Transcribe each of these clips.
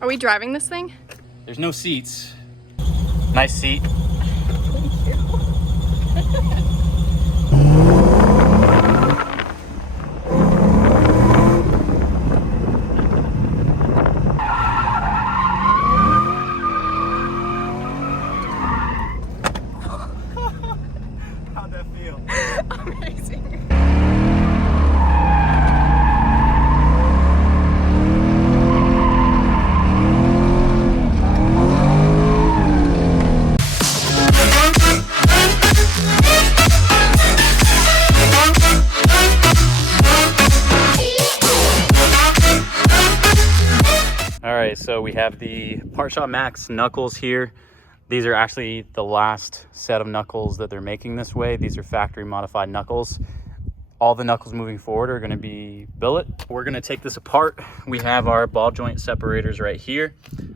Are we driving this thing? There's no seats. Nice seat. Thank you. How'd that feel? Amazing. All right, so we have the Part Shop Max knuckles here. These are actually the last set of knuckles that they're making this way. These are factory modified knuckles. All the knuckles moving forward are gonna be billet. We're gonna take this apart. We have our ball joint separators right here.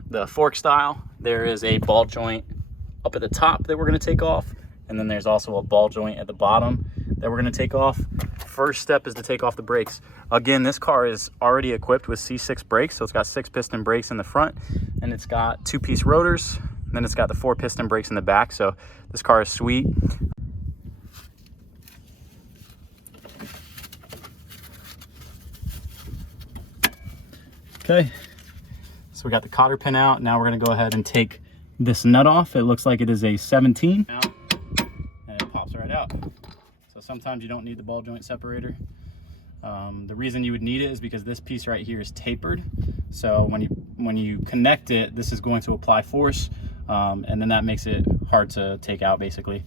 The fork style, there is a ball joint up at the top that we're gonna take off. And then there's also a ball joint at the bottom that we're gonna take off. First step is to take off the brakes. Again, this car is already equipped with C6 brakes. So it's got 6 piston brakes in the front and it's got 2-piece rotors. And then it's got the 4 piston brakes in the back. So this car is sweet. Okay, so we got the cotter pin out. Now we're gonna go ahead and take this nut off. It looks like it is a 17. And it pops right out. So sometimes you don't need the ball joint separator. The reason you would need it is because this piece right here is tapered. So when you connect it, this is going to apply force, and then that makes it hard to take out basically.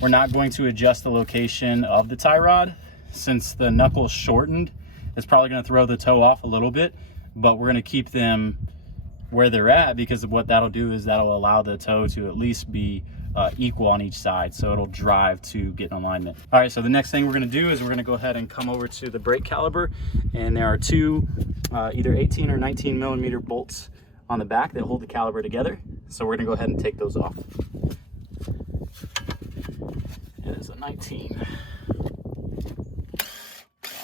We're not going to adjust the location of the tie rod. Since the knuckle's shortened, it's probably gonna throw the toe off a little bit, but we're gonna keep them where they're at because what that'll do is that'll allow the toe to at least be equal on each side, so it'll drive to get in alignment. All right, so the next thing we're gonna do is we're gonna go ahead and come over to the brake caliper, and there are 2 either 18 or 19 millimeter bolts on the back that hold the caliper together. So we're gonna go ahead and take those off. It is a 19.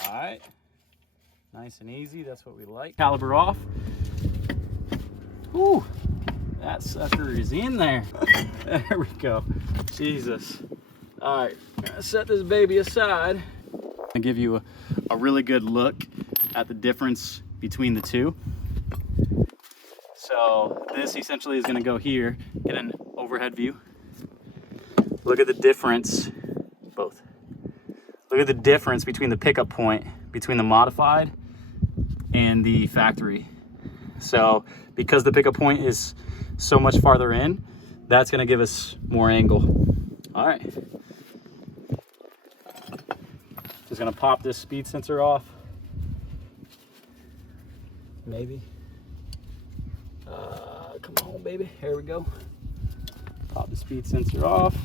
All right, nice and easy, that's what we like. Caliper off. Ooh, that sucker is in there. There we go. Jesus. All right, gonna set this baby aside. I'll give you a really good look at the difference between the two. So this essentially is gonna go here, get an overhead view. Look at the difference, both. Look at the difference between the pickup point, between the modified and the factory. So because the pickup point is so much farther in, that's gonna give us more angle. All right. Just gonna pop this speed sensor off. Maybe. Come on, baby. Here we go. Pop the speed sensor off.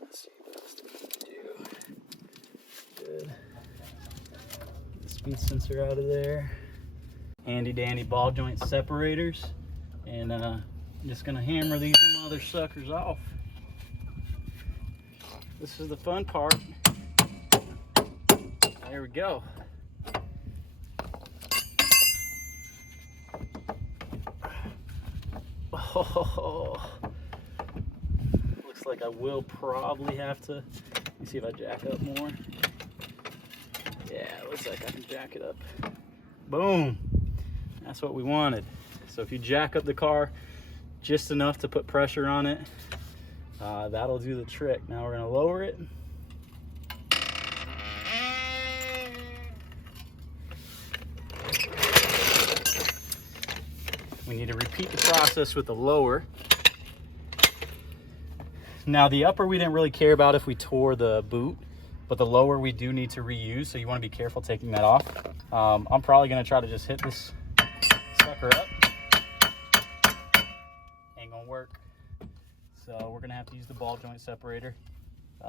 Let's see what else we can do. Good. Get the speed sensor out of there. Handy dandy ball joint separators. And I'm just gonna hammer these mother suckers off. This is the fun part. There we go. Oh, looks like I will probably have to, let me see if I jack up more. Yeah, looks like I can jack it up. Boom, that's what we wanted. So if you jack up the car just enough to put pressure on it, that'll do the trick. Now we're gonna lower it. We need to repeat the process with the lower. Now the upper we didn't really care about if we tore the boot, but the lower we do need to reuse, so you want to be careful taking that off. I'm probably going to try to just hit this sucker up. Ain't gonna work. So we're going to have to use the ball joint separator.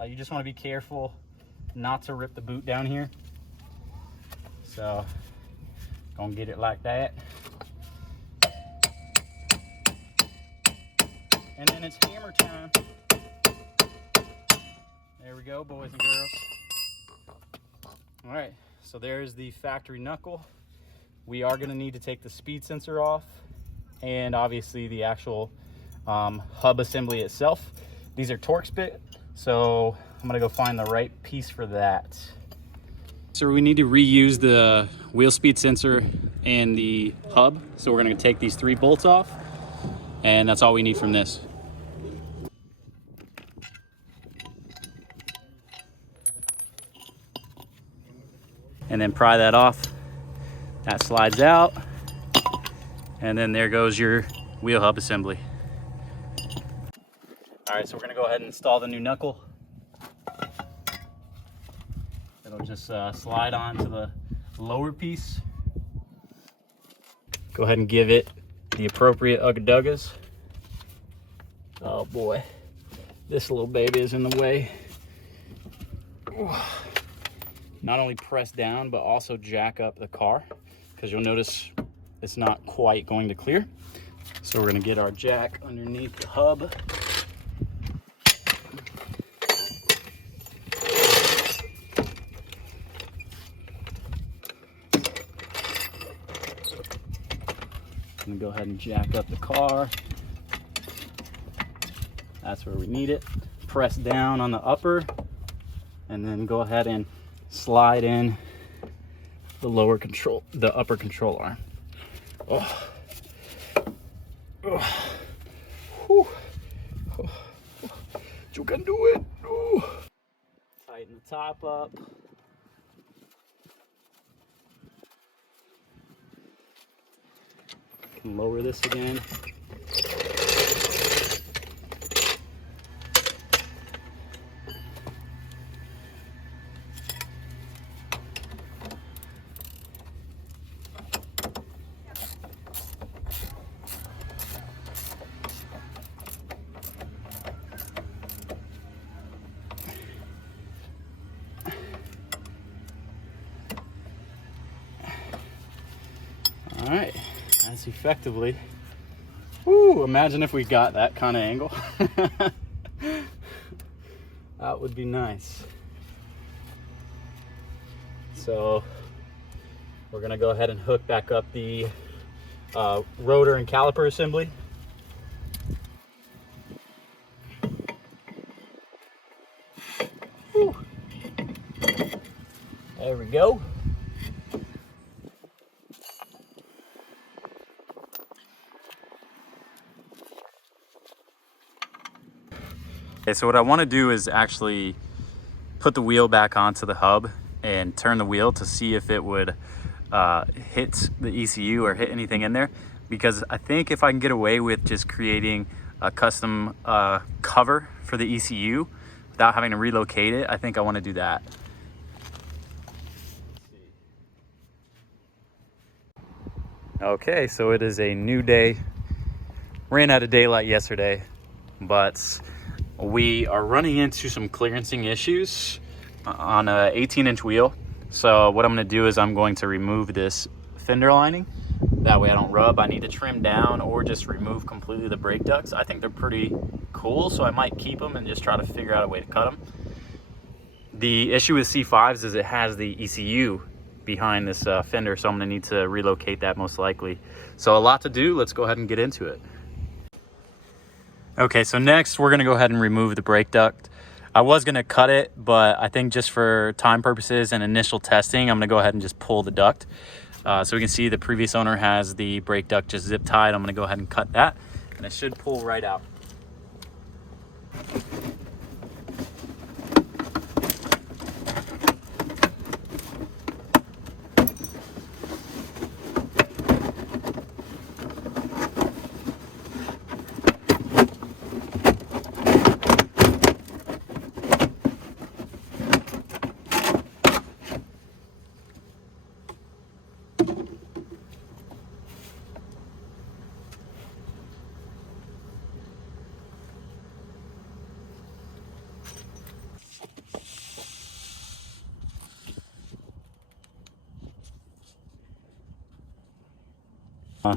You just want to be careful not to rip the boot down here. So gonna get it like that. And then it's hammer time. go, boys and girls. All right, so there's the factory knuckle. We are gonna need to take the speed sensor off and obviously the actual hub assembly itself. These are Torx bit, so I'm gonna go find the right piece for that. So we need to reuse the wheel speed sensor and the hub. So we're gonna take these 3 bolts off, and that's all we need from this. And then pry that off. That slides out. And then there goes your wheel hub assembly. All right, so we're gonna go ahead and install the new knuckle. It'll just slide onto the lower piece. Go ahead and give it the appropriate ugga-duggas. Oh boy, this little baby is in the way. Ooh. Not only press down, but also jack up the car, because you'll notice it's not quite going to clear. So we're gonna get our jack underneath the hub. I'm gonna go ahead and jack up the car. That's where we need it. Press down on the upper, and then go ahead and slide in the upper control arm. Oh. Oh. Whew. Oh. You can do it. Oh. Tighten the top up. Lower this again. All right, that's effectively. Woo, imagine if we got that kind of angle. That would be nice. So we're gonna go ahead and hook back up the rotor and caliper assembly. Woo. There we go. Okay, so what I want to do is actually put the wheel back onto the hub and turn the wheel to see if it would hit the ECU or hit anything in there, because I think if I can get away with just creating a custom cover for the ECU without having to relocate it, I think I want to do that. Okay, so it is a new day. Ran out of daylight yesterday, but we are running into some clearancing issues on a 18-inch wheel. So what I'm going to do is I'm going to remove this fender lining. That way I don't rub. I need to trim down or just remove completely the brake ducts. I think they're pretty cool, so I might keep them and just try to figure out a way to cut them. The issue with C5s is it has the ECU behind this fender, so I'm going to need to relocate that most likely. So a lot to do. Let's go ahead and get into it. Okay, so next we're gonna go ahead and remove the brake duct. I was gonna cut it, but I think just for time purposes and initial testing, I'm gonna go ahead and just pull the duct. So we can see the previous owner has the brake duct just zip tied. I'm gonna go ahead and cut that, and it should pull right out.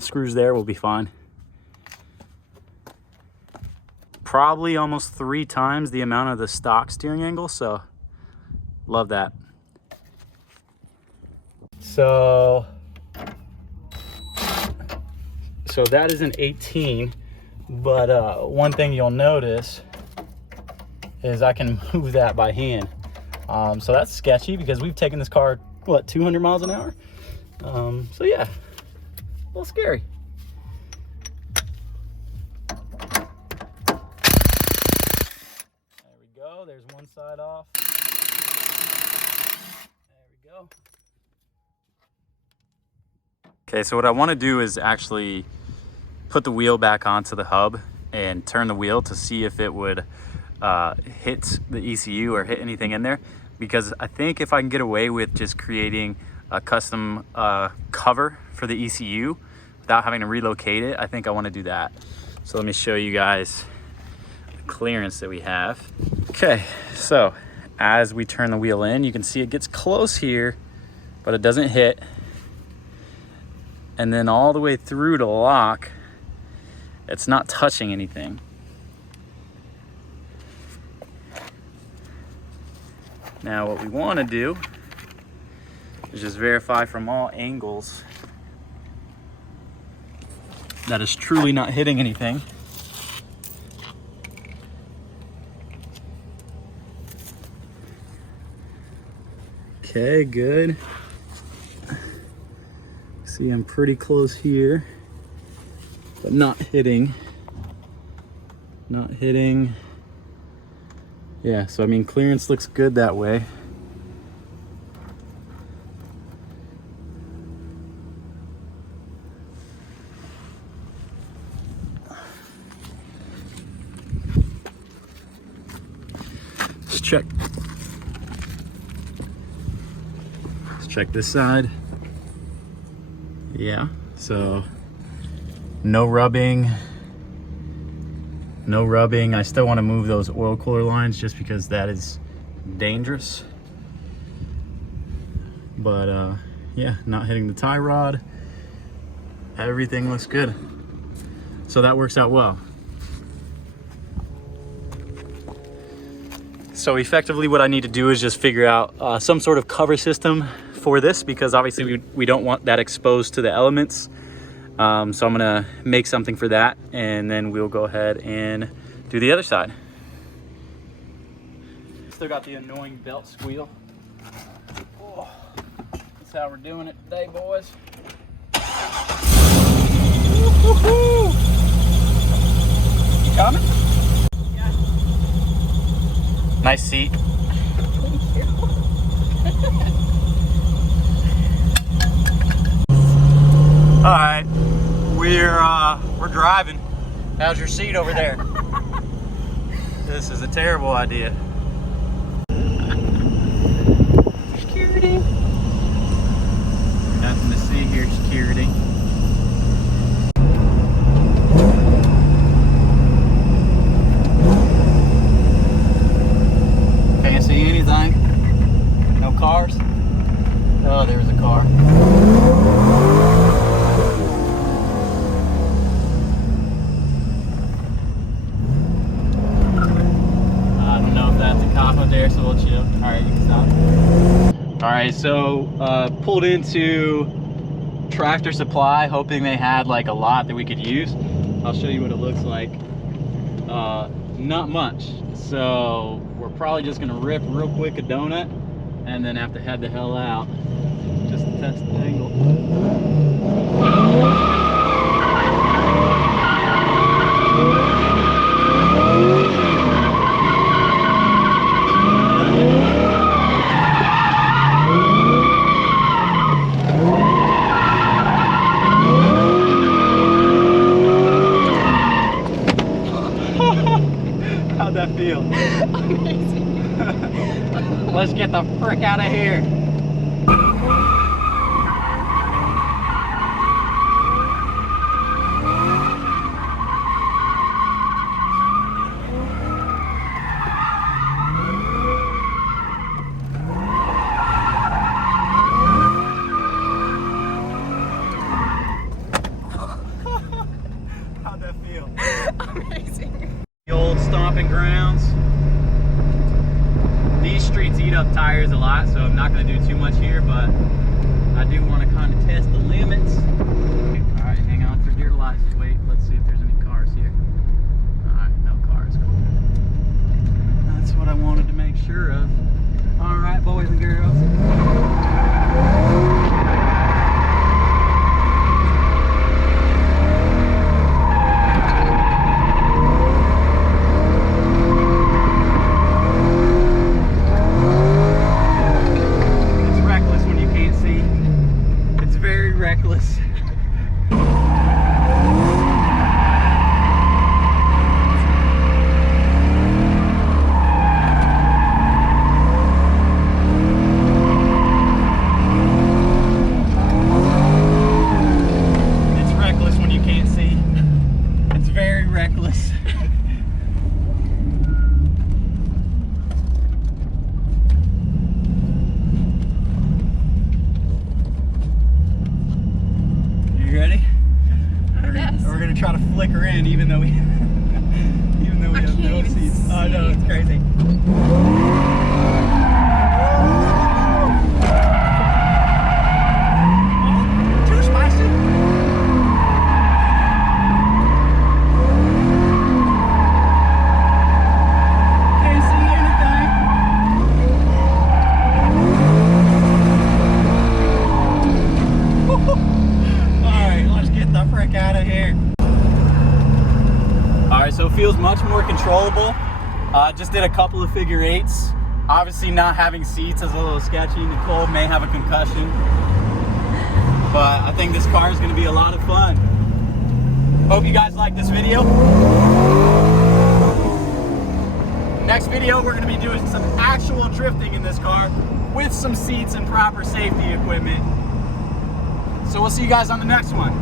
Screws there will be fine. probably almost 3 times the amount of the stock steering angle, so love that. So that is an 18, but one thing you'll notice is I can move that by hand. So that's sketchy because we've taken this car, what, 200 miles an hour? So yeah, a little scary. There we go, there's one side off. There we go. Okay, so what I want to do is actually put the wheel back onto the hub and turn the wheel to see if it would hit the ECU or hit anything in there, because I think if I can get away with just creating a custom cover for the ECU without having to relocate it, I think I want to do that. So let me show you guys the clearance that we have. Okay, so as we turn the wheel in, you can see it gets close here, but it doesn't hit. And then all the way through to lock, it's not touching anything. Now what we want to do is just verify from all angles that it's truly not hitting anything. Okay, good. See, I'm pretty close here, but not hitting. Not hitting. Yeah, so I mean, clearance looks good that way. Let's check. Let's check this side. Yeah, so no rubbing. No rubbing. I still want to move those oil cooler lines just because that is dangerous. But yeah, not hitting the tie rod. Everything looks good. So that works out well. So effectively what I need to do is just figure out some sort of cover system for this, because obviously we don't want that exposed to the elements. So I'm gonna make something for that, and then we'll go ahead and do the other side. Still got the annoying belt squeal. Oh, that's how we're doing it today, boys. Woo-hoo-hoo. You coming? Yeah. Nice seat. Thank you. All right, we're driving. How's your seat over there? This is a terrible idea. Security. Nothing to see here, security. Can't see anything. No cars. Oh, there's a car. There, so we'll chill. All right, you can stop. All right, so pulled into Tractor Supply, hoping they had like a lot that we could use. I'll show you what it looks like. Not much. So we're probably just gonna rip real quick a donut and then have to head the hell out just to test the angle. How'd that feel? Amazing. Let's get the frick out of here. How'd that feel? Amazing. The old up tires a lot, so I'm not going to do too much here, but I do want to kind of test the limits. All right, hang on for dear life. Wait, let's see if there's any cars here. All right, no cars, cool. That's what I wanted to make sure of. All right, boys and girls. Reckless. It's reckless when you can't see. It's very reckless. Ready? We're gonna try to flicker in, even though we have no seats. Oh no, it's crazy. Oh, too spicy. Can't see anything. Get the frick out of here. All right, so it feels much more controllable. Just did a couple of figure eights. Obviously not having seats is a little sketchy. Nicole may have a concussion, but I think this car is going to be a lot of fun. Hope you guys like this video. Next video, we're going to be doing some actual drifting in this car with some seats and proper safety equipment. So we'll see you guys on the next one.